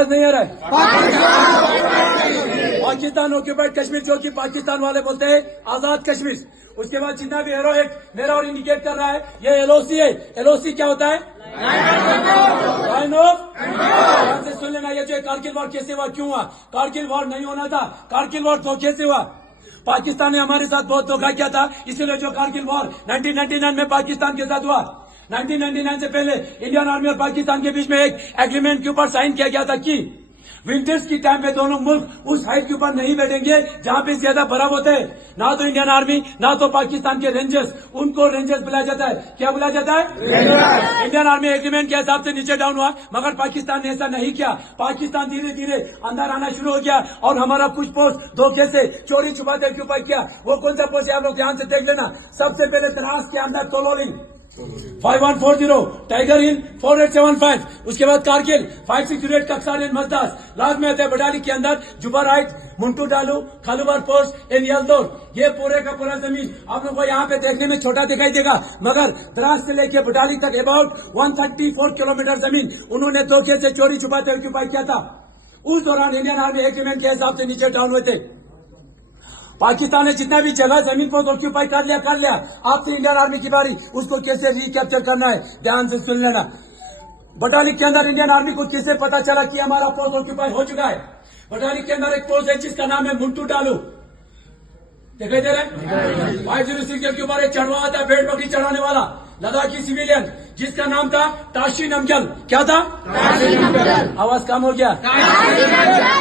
आवाज नहीं आ रहा है? पाकिस्तान ऑक्यूपाइड कश्मीर जो कि पाकिस्तान वाले बोलते हैं आजाद कश्मीर। उसके बाद जितना भी एरो एक मेरा और इंडिकेट कर रहा है ये एलओसी है। एलओसी क्या होता है? लाइन ऑफ ध्यान से सुन लेना। ये जो कारगिल वॉर कैसे हुआ, क्यों हुआ? कारगिल वॉर नहीं होना था, कारगिल वॉर धोखे से हुआ। पाकिस्तान ने हमारे साथ बहुत धोखा किया था, इसीलिए जो कारगिल वॉर 1999 में पाकिस्तान के साथ हुआ। 1999 से पहले इंडियन आर्मी और पाकिस्तान के बीच में एक एग्रीमेंट के ऊपर साइन किया गया था कि विंटर्स की टाइम में दोनों मुल्क उस हाइट के ऊपर नहीं बैठेंगे जहां पे ज्यादा बर्फ होते हैं। ना तो इंडियन आर्मी ना तो पाकिस्तान के रेंजर्स, उनको रेंजर्स बुलाया जाता है। क्या बुलाया जाता है? इंडियन आर्मी एग्रीमेंट के हिसाब से नीचे डाउन हुआ, मगर पाकिस्तान ने ऐसा नहीं किया। पाकिस्तान धीरे धीरे अंदर आना शुरू हो गया और हमारा कुछ पोस्ट धोखे से चोरी छुपाते ऑक्यूपाई किया। वो कौन सा पोस्ट है आप लोग ध्यान से देख लेना। सबसे पहले द्रास के अंदर तोलोलिंग 5140, टाइगर हिल 4875, उसके बाद कारगिल 568, कक्सार एंड मजदास, लास्ट में आते हैं बटाली के अंदर जुबाराइट, मुंटू डालू, खालूबार पोस्ट एंड यलदौर। ये पूरे का पूरा जमीन आप लोग को यहाँ पे देखने में छोटा दिखाई देगा, मगर द्रास से लेके बटाली तक अबाउट 134 किलोमीटर जमीन उन्होंने धोखे से चोरी छुपाते ऑक्यूपाई किया था। उस दौरान इंडियन आर्मी एग्रीमेंट के हिसाब से नीचे डाउन हुए थे। पाकिस्तान ने जितना भी जगह जमीन को ऑक्यूपाई कर लिया। आपसे इंडियन आर्मी की बारी, उसको कैसे रिकैप्चर करना है ध्यान से सुन लेना। बटाली के अंदर इंडियन आर्मी को कैसे पता चला कि हमारा पोस्ट ऑक्यूपाई हो चुका है? बटाली के अंदर एक पोस्ट है जिसका नाम है मुंटू डालू, दिखाई दे रहा है? 506 के ऊपर एक चढ़वा आता है, भेड़ बकरी चढ़ाने वाला लद्दाखी सिविलियन जिसका नाम था टाशी नमगल। क्या था? आवाज कम हो गया।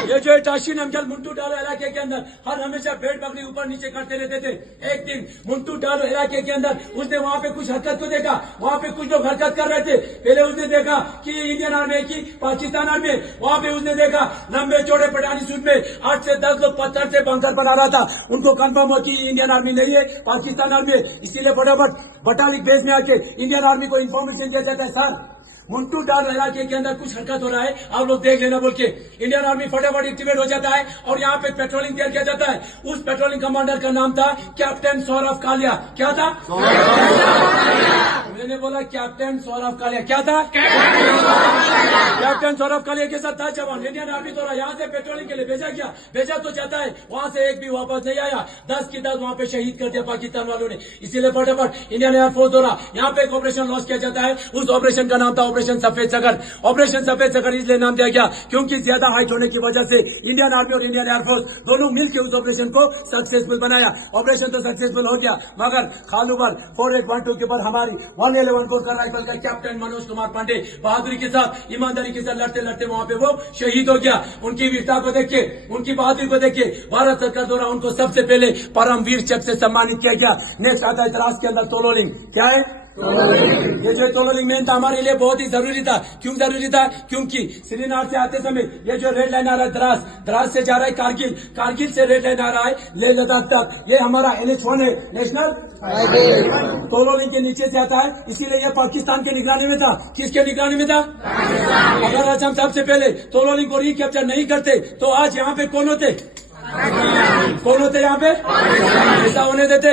ये जो है टाशी नमगल मुंटू डालो इलाके के अंदर हर हमेशा भेड़ बकरी ऊपर नीचे करते रहते थे। एक दिन मुंटू डालो इलाके के अंदर उसने वहां पे कुछ हरकत को देखा, वहां पे कुछ लोग हरकत कर रहे थे। पहले उसने देखा कि ये इंडियन आर्मी की पाकिस्तान आर्मी, वहां पे उसने देखा लंबे चौड़े पठानी सूट में 8 से 10 लोग पत्थर से बंकर बना रहा था। उनको कंफर्म हो कि इंडियन आर्मी नहीं है, पाकिस्तान आर्मी है। इसीलिए फटाफट बटालिक बेस में आके इंडियन आर्मी को इन्फॉर्मेशन दिया जाता है, सर मुंटू डाल इलाके के अंदर कुछ हरकत हो रहा है, आप लोग देख लेना बोल के। इंडियन आर्मी फटाफट एक्टिवेट हो जाता है और यहाँ पे पेट्रोलिंग तैयार किया जाता है। उस पेट्रोलिंग कमांडर का नाम था कैप्टन सौरभ कालिया। क्या था? मैंने बोला कैप्टन सौरभ कालिया। क्या था? कैप्टन सौरभ कालिया के साथ 10 जवान इंडियन आर्मी द्वारा यहाँ से पेट्रोलिंग के लिए भेजा गया। भेजा तो जाता है, वहां से एक भी वापस नहीं आया। 10 की 10 वहां पे शहीद कर दिया पाकिस्तान वालों ने। इसीलिए फटाफट इंडियन एयरफोर्स द्वारा यहाँ पे एक ऑपरेशन लॉन्च किया जाता है। उस ऑपरेशन का नाम था ऑपरेशन सफेद सागर। ऑपरेशन सफेद सागर इसलिए नाम दिया गया क्योंकि ज्यादा हाइट होने की वजह से इंडियन आर्मी और इंडियन एयरफोर्स दोनों मिलकर उस ऑपरेशन को सक्सेसफुल बनाया। ऑपरेशन तो सक्सेसफुल हो गया, मगर खालूबार 4812 के ऊपर हमारी 111 कोर का राइफल का कैप्टन मनोज कुमार पांडे बहादुरी के साथ, ईमानदारी के साथ लड़ते लड़ते वहां पे वो शहीद हो गया। उनकी वीरता को देख के, उनकी बहादुरी को देख के भारत सरकार द्वारा उनको सबसे पहले परमवीर चक्र से सम्मानित किया गया। नेक्स्ट आता है द्रास के अंदर तोलोलिंग। क्या है? ये जो तोलोलिंग मेन था हमारे लिए बहुत ही जरूरी था। क्यों जरूरी था? क्योंकि श्रीनगर से आते समय ये जो रेड लाइन आ रहा है द्रास, द्रास से जा रहा है कारगिल, कारगिल से रेड लाइन आ रहा है लेह लद्दाख तक। ये हमारा NH1 है, नेशनल तोलोलिंग के नीचे से आता है, इसीलिए ये पाकिस्तान के निगरानी में था। किसके निगरानी में था? अगर आज हम सबसे पहले तोलोलिंग को रिकैप्चर नहीं करते तो आज यहाँ पे कौन होते? कौन होते यहाँ पे? ऐसा होने देते?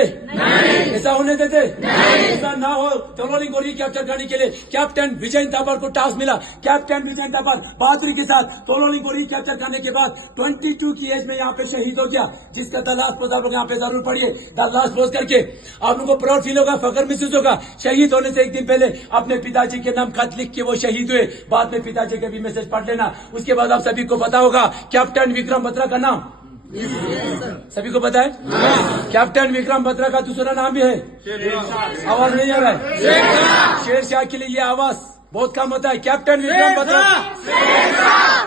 ऐसा होने देते? ऐसा ना हो। तोलोलिंग को रिकैप्चर करने के लिए कैप्टन विजय थापर को टास्क मिला। कैप्टन विजय थापर बहादुरी के साथ तोलोलिंग को रिकैप्चर करने के बाद 22 की एज में यहाँ पे शहीद हो गया, जिसका द लास्ट पोस्ट आप लोग यहाँ पे जरूर पढ़िए। द लास्ट पोस्ट करके आप लोगों को प्राउड फील होगा, फख्र महसूस होगा। शहीद होने से एक दिन पहले अपने पिताजी के नाम खत लिख के वो शहीद हुए। बाद में पिताजी के भी मैसेज पढ़ लेना। उसके बाद आप सभी को पता होगा कैप्टन विक्रम बत्रा का नाम सभी को पता है? कैप्टन विक्रम बत्रा का दूसरा नाम भी है। आवाज नहीं आ रहा है? शेरशाह के लिए ये आवाज बहुत कम होता है। कैप्टन विक्रम बत्रा,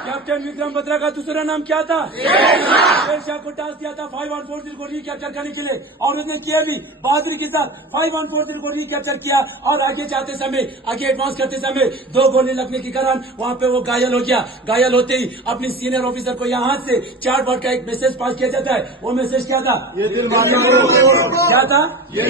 कैप्टन विक्रम बत्रा का दूसरा नाम क्या था? शेरशाह को टास्क दिया था 5140 को रिकैप्चर करने के लिए, और उसने किया भी बहादुरी के साथ। 5140 को रिकैप्चर किया और आगे जाते समय, आगे एडवांस करते समय 2 गोली लगने के कारण वहां पे वो घायल हो गया। घायल होते ही अपनी सीनियर ऑफिसर को यहाँ से 4 वर्ड का एक मैसेज पास किया जाता है। वो मैसेज क्या था? ये दिल मांगे मोर। क्या था? ये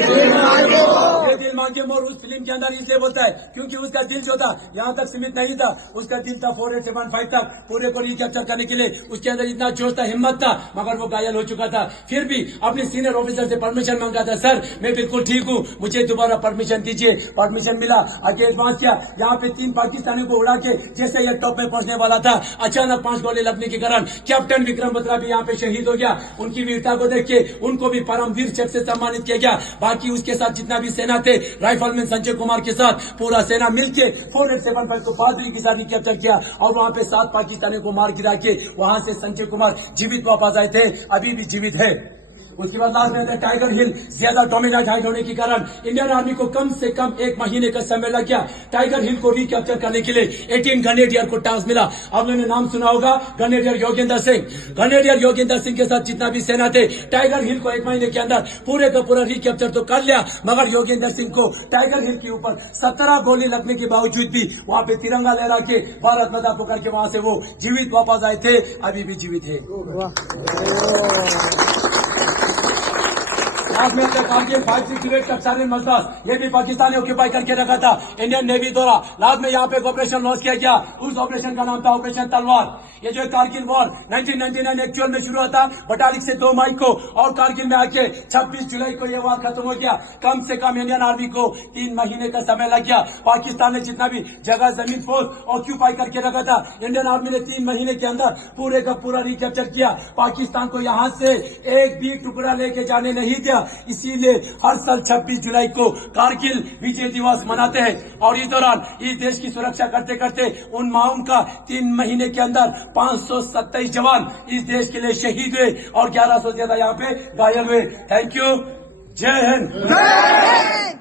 दिल मांगे मोर उस फिल्म के अंदर इसलिए बोलता है क्योंकि उसका दिल जो था यहाँ तक सीमित नहीं था, उसका दिल था 4875 तक। पूरे पूरे को रिकैप्चर करने के लिए उसके अंदर इतना जोश था, हिम्मत था, मगर वो घायल हो चुका था। फिर भी अपने सीनियर ऑफिसर से परमिशन मांगा था, सर मैं बिल्कुल ठीक हूँ, मुझे दोबारा परमिशन दीजिए। परमिशन मिला, आगे एडवांस किया। यहाँ पे 3 पाकिस्तानियों को उड़ा के जैसे ये टॉप में पहुंचने वाला था, अचानक 5 गोली लगने के कारण कैप्टन विक्रम बत्रा भी यहाँ पे शहीद हो गया। उनकी वीरता को देख के उनको भी परमवीर चक्र से सम्मानित किया गया। बाकी उसके साथ जितना भी सेना थे, राइफलमैन संजय कुमार के साथ पूरा सेना मिलके 475 को बहादुरी के साथ रिकैप्चर किया और वहां पे 7 पाकिस्तानियों को मार गिरा के वहां से संजय कुमार जीवित वापस आए थे, अभी भी जीवित है। उसके बाद लास्ट में टाइगर हिल ज्यादा डोमिनेट हाइट होने के कारण इंडियन आर्मी को कम से कम 1 महीने का समय लग गया टाइगर हिल को रिकैप्चर करने के लिए। 18 ग्रेनेडियर को टास्क मिला। अब मैंने नाम सुना होगा, ग्रेनेडियर योगेंद्र सिंह। ग्रेनेडियर योगेंद्र सिंह के साथ जितना भी सेना थे, टाइगर हिल को 1 महीने के अंदर पूरे का पूरा रिकैप्चर तो कर लिया, मगर योगेंद्र सिंह को टाइगर हिल के ऊपर 17 गोली लगने के बावजूद भी वहां पे तिरंगा लहरा के भारत माता पुकार के वहां से वो जीवित वापस आए थे, अभी भी जीवित है। आज में कारगिल 568 का सारे मजदास, ये भी पाकिस्तान ने ऑक्यूपाई करके रखा था इंडियन नेवी द्वारा। बाद में यहाँ पे एक ऑपरेशन लॉन्च किया गया, उस ऑपरेशन का नाम था ऑपरेशन तलवार। ये जो कारगिल वॉर 1999 एक्चुअल में शुरू हुआ था 2 तारीख से 2 मई को, और कारगिल में आके 26 जुलाई को ये वार खत्म हो गया। कम से कम इंडियन आर्मी को 3 महीने का समय लग गया। पाकिस्तान ने जितना भी जगह जमीन फोर्स ऑक्यूपाई करके रखा था, इंडियन आर्मी ने 3 महीने के अंदर पूरे का पूरा रिकैप्चर किया। पाकिस्तान को यहाँ से एक भी टुकड़ा लेके जाने नहीं दिया। इसीलिए हर साल 26 जुलाई को कारगिल विजय दिवस मनाते हैं, और इस दौरान इस देश की सुरक्षा करते करते उन माओं का 3 महीने के अंदर 527 जवान इस देश के लिए शहीद हुए और 1100 से ज्यादा यहाँ पे घायल हुए। थैंक यू, जय हिंद।